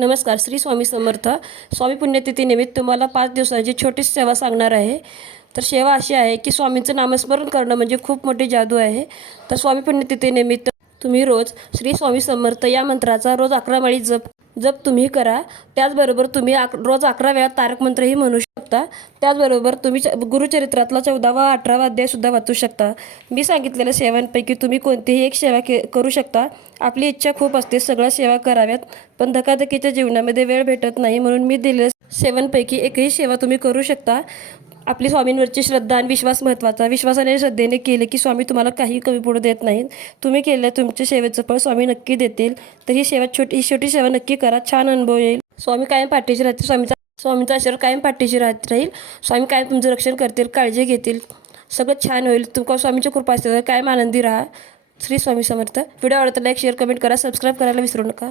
नमस्कार. श्री स्वामी समर्थ. स्वामी पुण्यतिथीनिमित्त तुम्हाला 5 दिवसांची छोटी सेवा सांगणार आहे. तर सेवा अशी आहे की स्वामींचं नामस्मरण करणं म्हणजे खूप मोठी जादू आहे. तर स्वामी पुण्यतिथीनिमित्त तुम्ही रोज श्री स्वामी समर्थ या मंत्राचा रोज 11 माळी जप जप तुम्ही करा. त्याचबरोबर तुम्ही रोज 11 वेळा तारक मंत्रही म्हणू शकता. त्याचबरोबर तुम्ही गुरुचरित्रातला 14वा 18वा अध्यायसुद्धा वाचू शकता. मी सांगितलेल्या सेवांपैकी तुम्ही कोणतीही एक सेवा करू शकता. आपली इच्छा खूप असते सगळ्या सेवा कराव्यात, पण धकाधकीच्या जीवनामध्ये वेळ भेटत नाही. म्हणून मी दिलेल्या सेवांपैकी एकही सेवा तुम्ही करू शकता. आपली स्वामींवरची श्रद्धा आणि विश्वास महत्त्वाचा. विश्वासाने श्रद्धेने केले की स्वामी तुम्हाला काही कमी पडू देत नाहीत. तुम्ही केलेल्या तुमच्या सेवेचं फळ स्वामी नक्की देतील. तर ही छोटी सेवा नक्की करा. छान अनुभव येईल. स्वामी कायम पाठीशी राहतील. स्वामींचा आशीर्वाद कायम पाठीशी राहील. स्वामी कायम तुमचं रक्षण करतील, काळजी घेतील. सगळं छान होईल. तुमका स्वामींची कृपा असते. कायम आनंदी राहा. श्री स्वामी समर्थ. व्हिडिओ आवडता लाईक शेअर कमेंट करा. सबस्क्राईब करायला विसरू नका.